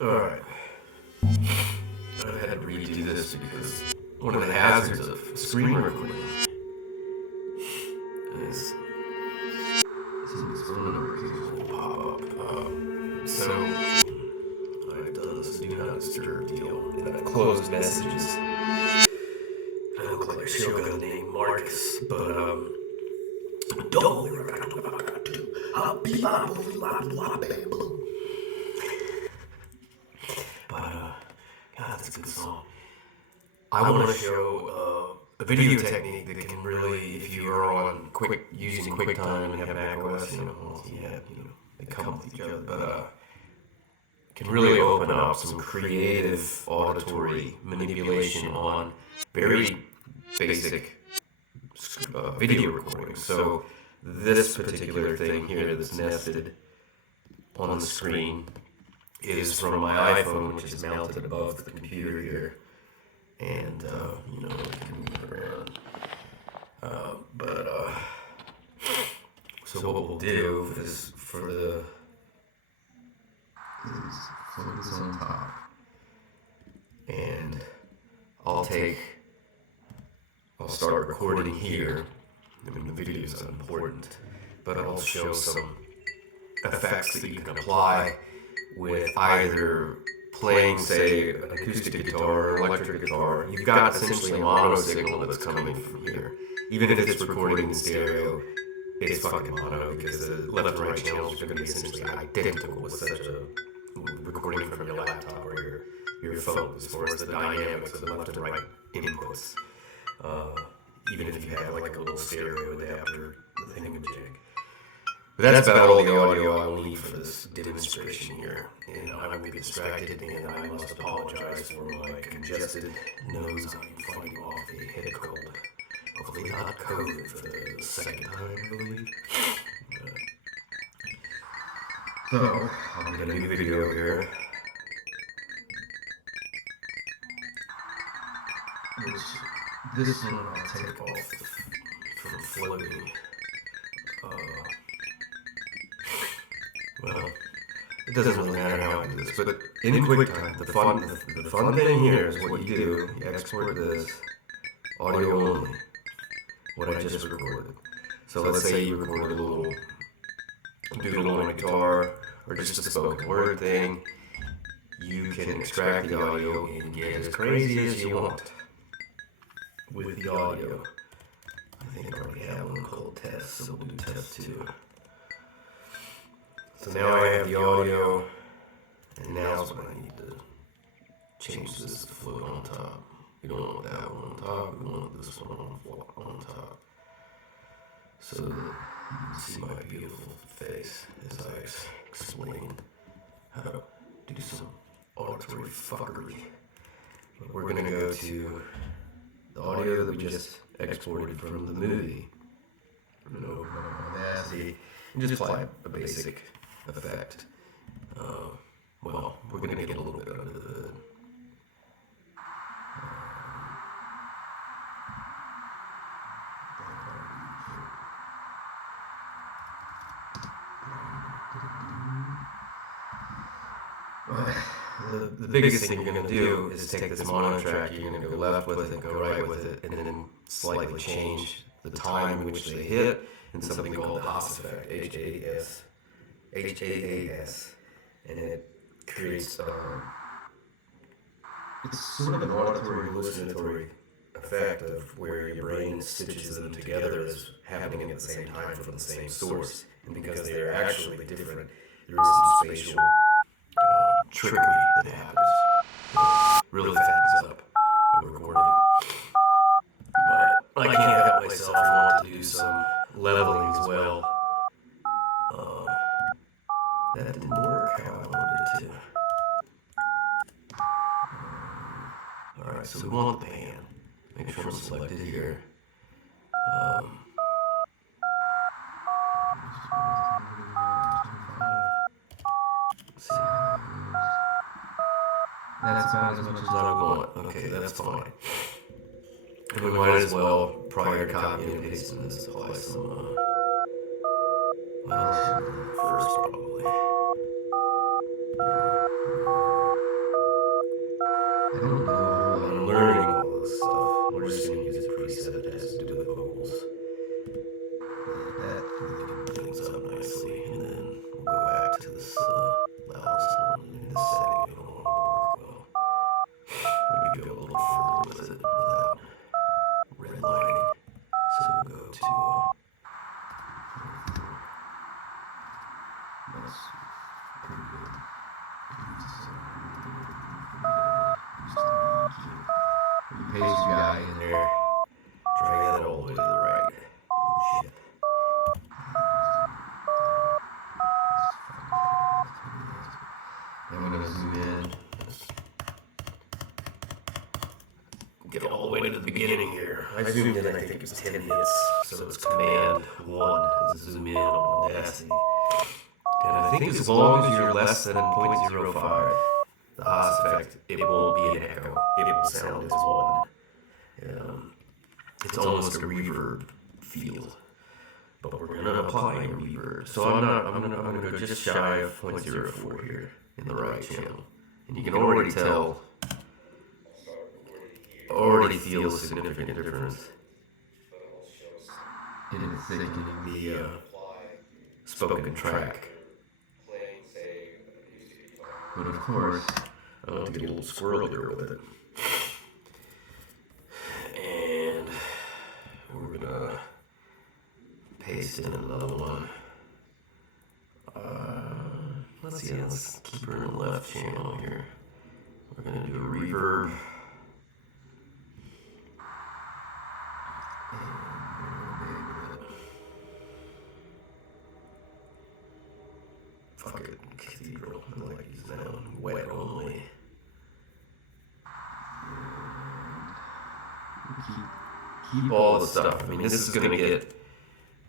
Alright. I had to redo this because one of the hazards of screen recording is somebody's phone number occasionally will pop up. So I've done this do not disturb deal, and I've closed messages. I look like a shogun named Marcus, but don't worry about it. God, that's a good song. I want to show a video technique that can really, if you are on using Quicktime and have Mac OS, they come with each other, but can really open up some creative auditory manipulation on very basic video recording. So this particular thing here that's nested on the screen is from my iPhone, which is mounted above the computer here, and it can move around. So what we'll do is focus on top, and I'll start recording here. I mean, the video is important, but I'll show some effects that you can apply with either playing, say, an acoustic guitar or electric guitar. You've got essentially a mono signal that's coming from here. Even if it's recording in stereo, it's fucking mono because the left and right channels are going to be essentially identical with such a recording from your laptop or your phone as far as the dynamics of the left and right inputs. Even if you have like a little stereo adapter thingamajig. But that's about all the audio I will need for this demonstration here. And I will be distracted, and I must apologize for my congested nose. I'm fighting off a head cold. Hopefully not COVID for the second time, I believe. So, I'll get a new video here. This one I'll take off from floating. Well, it doesn't really matter how I do this, but in QuickTime, the fun thing here is what you do. You export this audio only, what I just recorded. So let's say you record a little doodle on a guitar or just a spoken word thing. You can extract the audio and get as crazy as you want with the audio. I think I already have one called test, so we'll do test 2. So now I have the audio, and now's when I need to change this to float on top. We don't want that one on top, we want this one on top. So that you can see my beautiful face as I explain how to do some auditory fuckery. But we're going to go to the audio that we just exported from the movie. We're going to open up Audacity and just apply a basic effect. We're going to get a little bit under the hood. The biggest thing you're going to do is take this mono track, you're going to go left with it, go right with it, and then slightly change the time in which they hit in something called the Haas effect, H-A-A-S, and it creates, it's sort of an auditory hallucinatory effect of where your brain stitches them together as happening at the same time from the same source, and because they're actually different, there is some spatial trickery that happens. Really fattens up a recording. But I can't help myself. I want to do some leveling as well. That didn't work how I wanted it to. Alright, so we want the pan. Make sure I'm selected here. That's about as much as I want. Okay, that's fine. And we might as well, prior to copying and pasting this, apply some, first probably. I don't know. I'm learning all this stuff. We're just gonna use a preset that has to do with vocals. That we can clean things up nicely, and then we'll go back to this loud in this setting. It don't want to work well. Maybe go a little further with it without redlining. So we'll go to that's pretty good. Paste guy in there. Drag that all the way to the right. Oh, shit. I'm gonna zoom in. Get all the way to the beginning here. I zoomed in, I think it was 10 hits. So it's Command 1 is zoom in on audacity. And I think as long as you're less than 0.05, the Haas effect, it won't be an echo. It will sound as one. It's almost a reverb feel, but we're gonna apply a reverb. So I'm gonna go just shy of 0.04 here in the right channel, and you can already tell, already feel a significant difference in the spoken track. But of course, I want to get a little squirrelier with it. And we're gonna paste in another one. Let's see, let's keep her in the left channel here. We're gonna do a reverb. Fuck it, cathedral. I like using that one. Wet only. Keep all the stuff. I mean, this is gonna get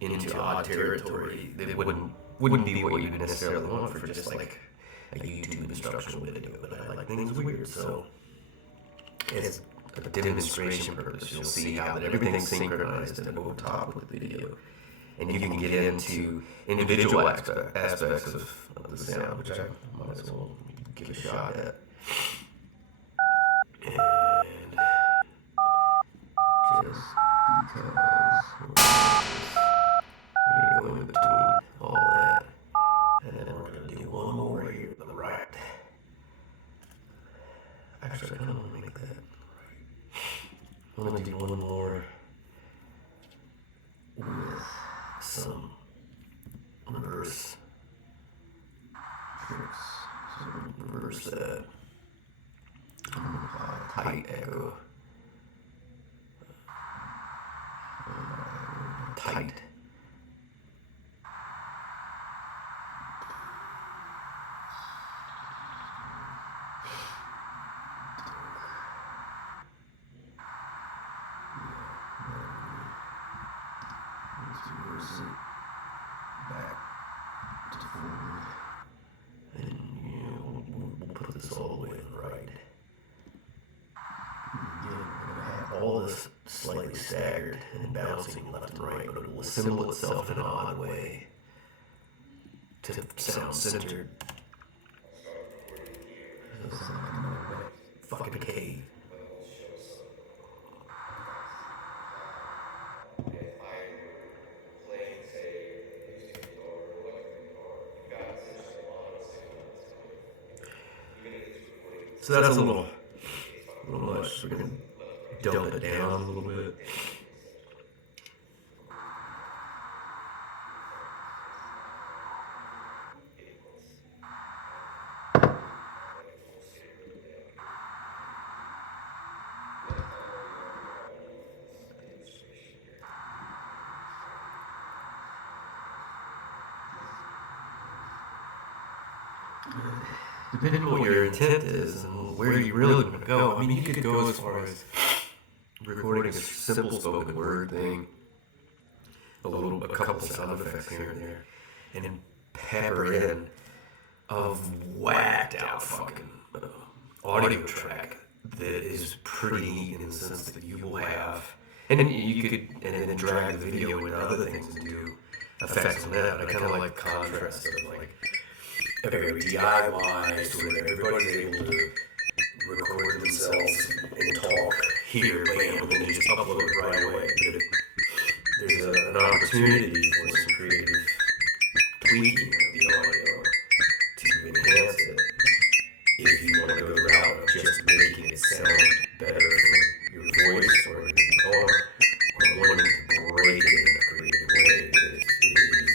into odd territory. It wouldn't be what you'd necessarily want for just like a YouTube instructional video. But I like things weird, so as a demonstration purpose, you'll see how that everything's synchronized and over top with the video. And you can get into individual aspects of the sound, which I might as well give a shot at. And just because we're gonna go in between all that, and then we're gonna do one more here on the right. Actually, I kind of want to make that right. I'm gonna do one more with some reverse tricks. So reverse that. I'm gonna apply a tight echo. Tight. Let's reverse it back to forward. And we'll put this all the way to the right. Again, we're going to have all this slightly staggered and bouncing left and right, but it will assemble itself in an odd way to sound centered. It's like I'm in a wet fucking cave. So that's a little much. So we're going to dump it down a little bit. Depending on what your intent is and where you really want to go, I mean, you could go as far as recording a simple spoken word thing, a couple sound effects here and there, and then pepper in a whacked out fucking audio track that is pretty neat in the sense that you will have, and then you could, and then drag the video into other things and do effects on that. But I kind of like contrast of like a very DIY, so where everybody's able to record themselves here, bam, and then just upload it right away. But if there's an opportunity for some creative tweaking of the audio to enhance it, if you want to go the route of just making it sound better for your voice or your guitar, or wanting to break it in a creative way that is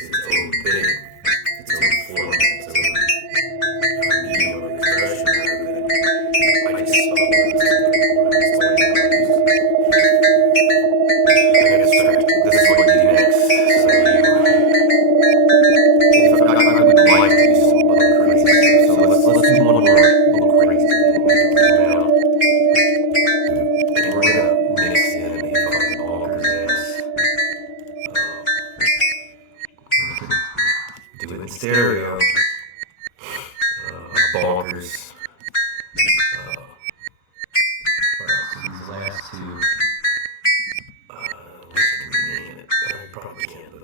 its own thing, its own format, its own medium of expression, rather than I just upload this to I got distracted. This is what you do next. So I would like to do some other crazy stuff. So let's do one more little crazy thing now. And we're gonna mix in a fucking bonkers ass. Do it in stereo. Bonkers. Alright, so these last two. What's the name it? I probably can't, but.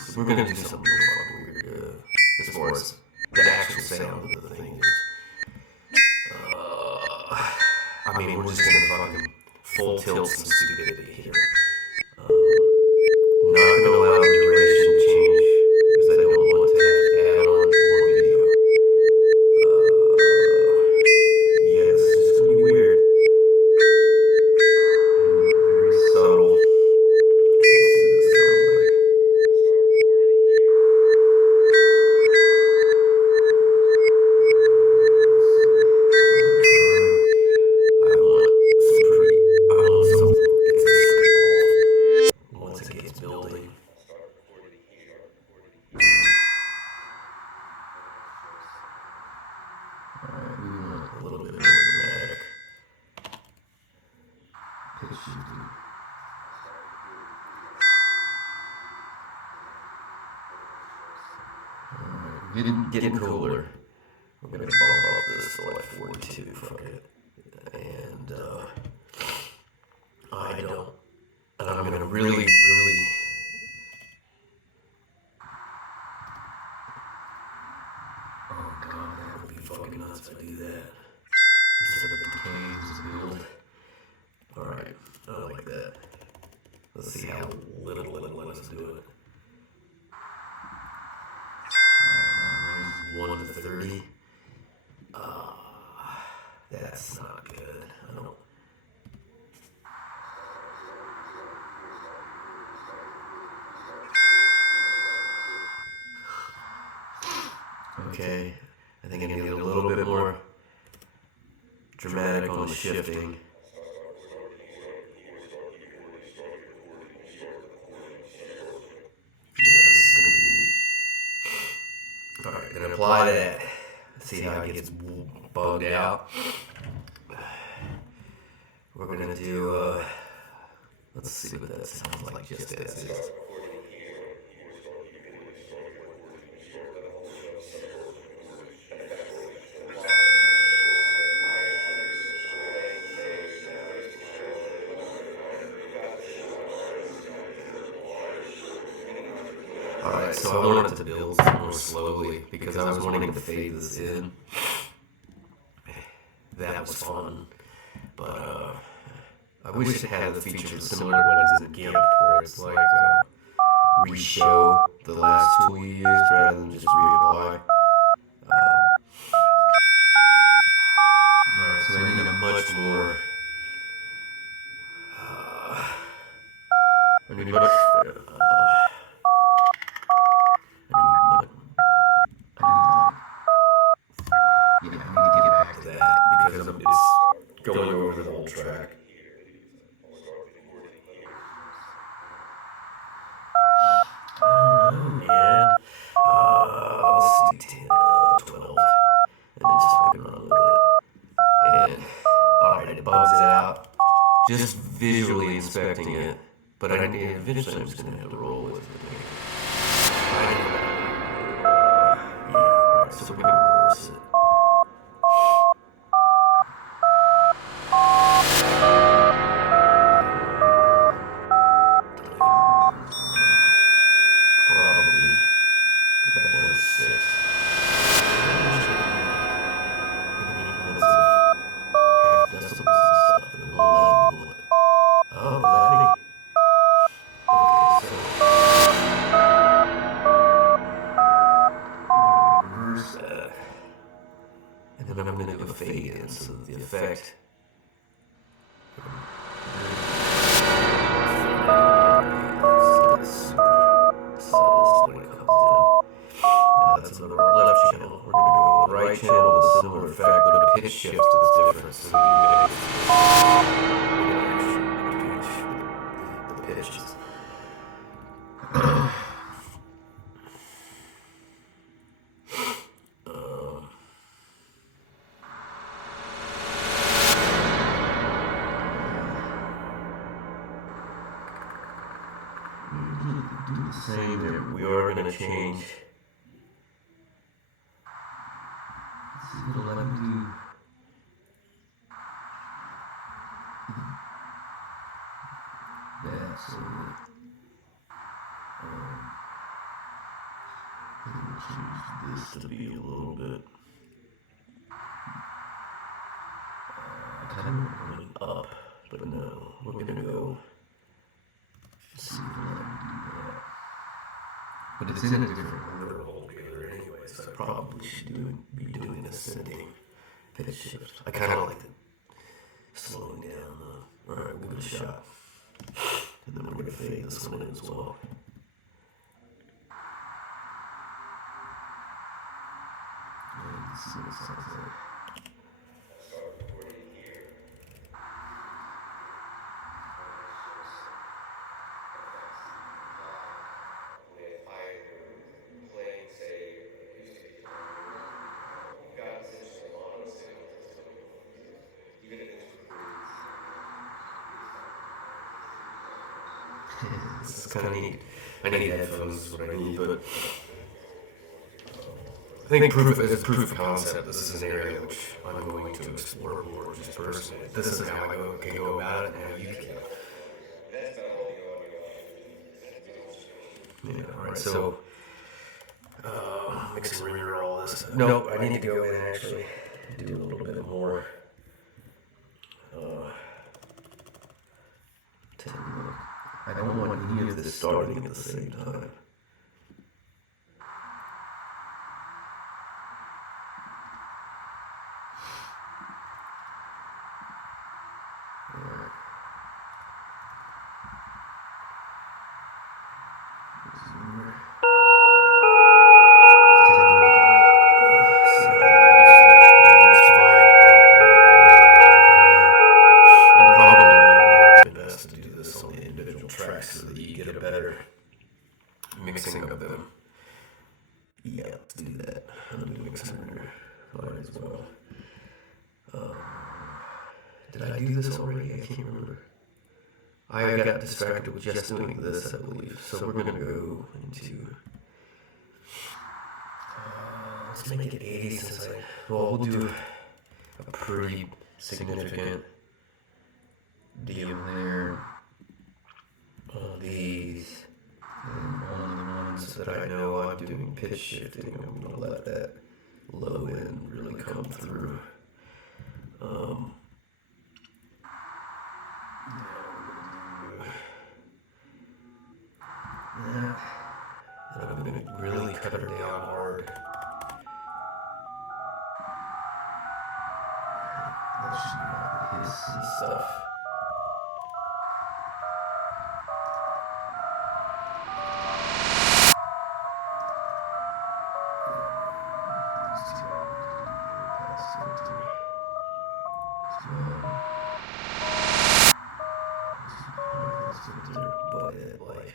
So we're gonna do something real fucking weird. As far as the actual sound of the thing is. I mean, we're just gonna fucking full tilt some stupidity here. Not gonna allow the duration to change because I don't want to have to add on more video. Yeah, this is just gonna be weird. Very subtle. Let's see what this sounds like. I want something that gets this off. Once it gets building. Alright, we want a little bit more dramatic. Pitch should do. Alright, getting cooler. We're gonna bump up this to like 42, fuck it. And I'm gonna really oh god, that would be fucking nuts if I do that. Instead of the caves build. Alright, I like that. Let's see how little it lets us do it. Alright, 1 to 30. That's not good. I don't. Okay, I think I need a little bit more dramatic on the shifting. Yeah, this is gonna be neat. Alright, gonna apply that. See how it gets bugged out. We're gonna do, let's see what that sounds like just as is. Alright, so I wanted to build more slowly because I was wanting to fade this in. That was fun, but I wish it had the features similar to what is in GIMP, where it's like re-show the last tool you used rather than just reapply. Alright, so I need a much more. I need much. Yeah, I need to get back to that because it's going over the whole track. I don't know, man. Let's do 10, 12, and then just fucking run with it. And alright, it bugs it out. Just visually inspecting it, but eventually I'm just gonna have to roll with it. Yeah, so we can reverse it. Probably go back down to 6. And then I'm going to do a fade in so that the effect that's on the left channel. We're going to go on the right channel with a similar effect, but a pitch shift that's different. So we can the pitches. Do the same there. We are going to change. Let's see what I'll let me do. That so that I'm going to change this to be a little bit. I kind of want it up, but no, we're going to go. See if I'll let me do that. But it's in a different order altogether anyway, so I probably should be doing an ascending pitch shift. I kind of like it slowing down. Alright, we'll give it a shot. And then we're going to fade this one in as well. And let's see what it sounds like. Start recording here. With either playing, say, acoustic guitar, you've got essentially mono signals, even if it's this is kind of neat. I need headphones, is what I need, but I think it's proof of concept. This is an area which I'm going to explore more just personally. This is how I can go about it, now you can. Yeah, alright, so mix and rear all this. No, I need to go in and actually do a little bit more. I don't want any of this starting at the same time. Alright. So that you get a better mixing of them. Yeah, let's do that. I'm going to mix them fine as well. Did I do this already? I can't remember. I got distracted with just doing this, I believe. So we're going to go into... let's make it 80 since we'll do a pretty significant deal there. These, and one of the ones that I know I'm doing pitch shifting, I'm going to let that low end really come through. And I'm going to really cut her down hard. That should not hiss and stuff. But at like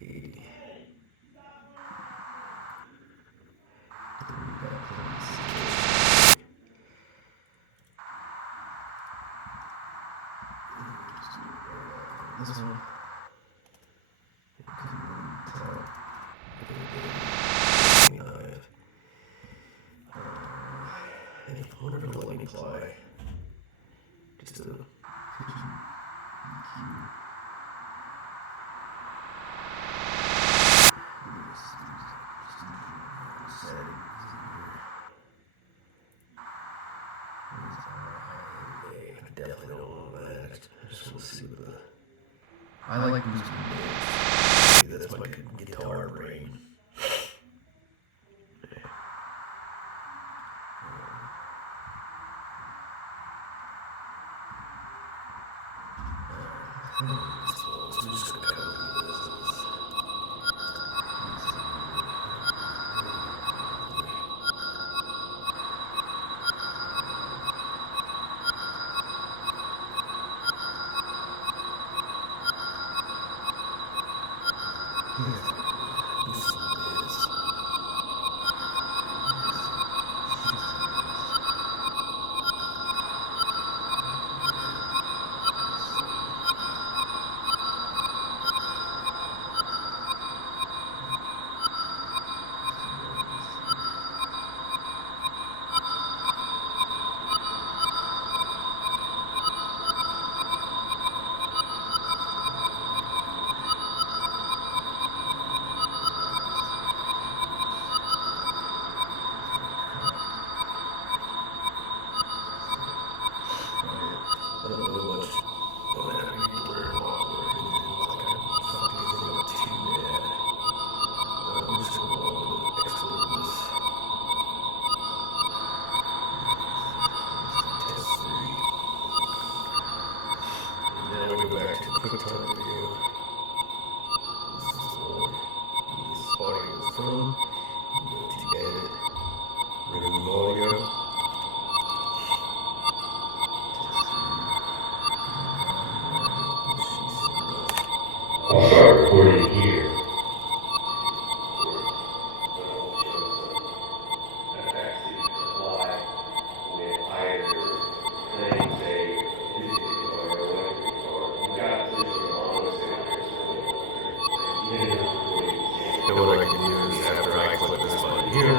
80. This one. I wonder if it'll let me apply just a EQ. I definitely don't want that. I just want to see what the... I like using mids. That's my guitar brain. I'm just gonna cut I don't know much on that anywhere awkward and like I'm fucking not too bad. I'm just gonna want to export this. Test 3. Now we go back to the QuickTime video. This is where this audio is from. Go to edit, remove audio. I'll start recording here. And what I can do is after I click this button here,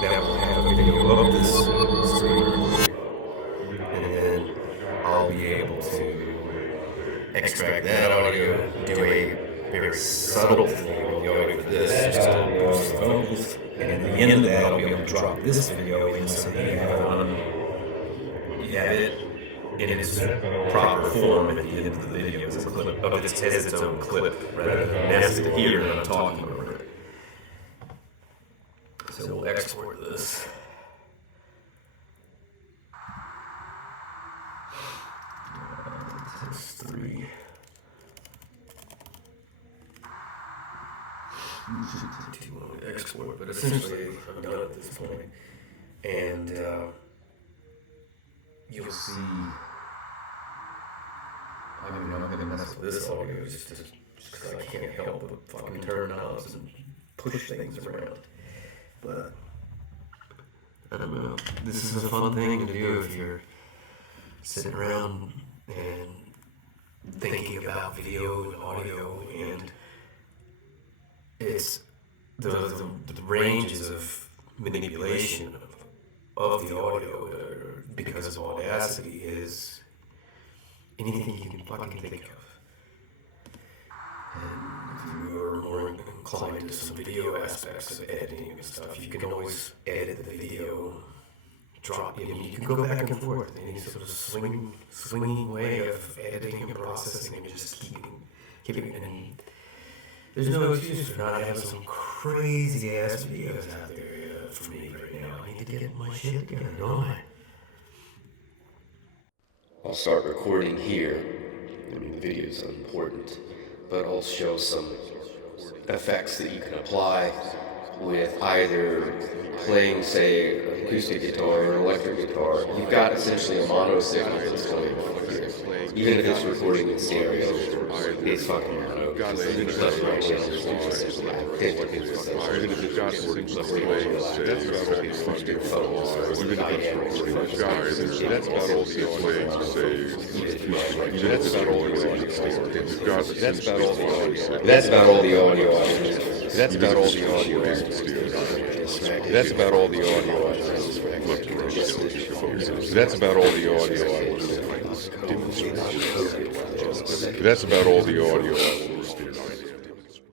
that will have a video of this screen recording. And then I'll be able to extract that audio, do a very subtle thing on the audio for this, just to boost the vocals, and at the end of that I'll be able to drop this video in so that you have it in its proper form at the end of the video. It's a clip of it, has its own clip rather than has to hear when I'm talking over it. So we'll export this. Test 3. Do want to export, but essentially I'm done at this point. And you'll see. I mean, I'm gonna mess with this audio just because I can't help but fucking turn knobs and push things around. But I don't know. This is a fun thing to do if you're sitting around and thinking about video and audio, and it's the ranges of manipulation of the audio because of audacity is anything you can fucking think of. And if you are more inclined to some video aspects of editing and stuff, you can always edit the video, drop it, and you can go back and forth in any sort of swinging way of editing and processing and just keeping and there's no excuse for not having some crazy ass videos out there for me right now. I need to get my shit together, don't I? I'll start recording here. I mean, the video is unimportant, but I'll show some effects that you can apply with either playing, say, an acoustic guitar or an electric guitar. You've got essentially a mono signal that's going on here. Even if it's recording in stereo, it's fucking mono. Even if it's right now, even if it's got signals playing, that's about all the audio. Even if it's recording guys, that's about all the audio to say. That's about all the audio. That's about all the audio. That's about all the audio. That's about all the audio. That's about all the audio. That's about all the audio. That's about all the audio.